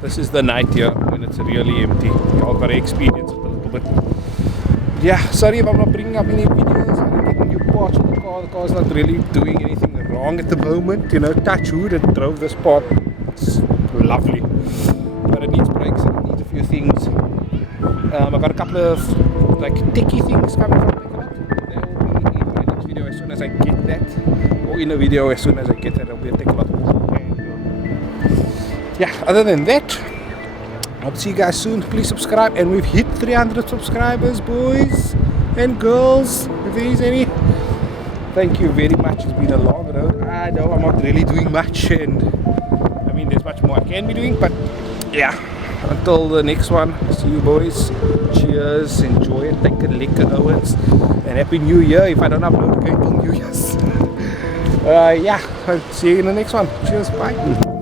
This is the night here when it's really empty. Y'all got to experience it a little bit. Yeah, sorry if I'm not bringing up any videos. I didn't get new parts for the car. The car's not really doing anything wrong at the moment. You know, touch wood, it drove this part. It's lovely. But it needs brakes and it needs a few things. I've got a couple of like techie things coming from Takealot. That will be in my next video as soon as I get that. Or in a video as soon as I get that. It'll be a Takealot. Yeah, other than that, I'll see you guys soon. Please subscribe, and we've hit 300 subscribers, boys and girls, if there is any. Thank you very much. It's been a long road. I know I'm not really doing much, and I mean there's much more I can be doing, but yeah, until the next one, see you boys. Cheers, enjoy it, take a leka Owens, and Happy New Year if I don't upload again till New Year's. Yeah, I'll see you in the next one. Cheers, bye.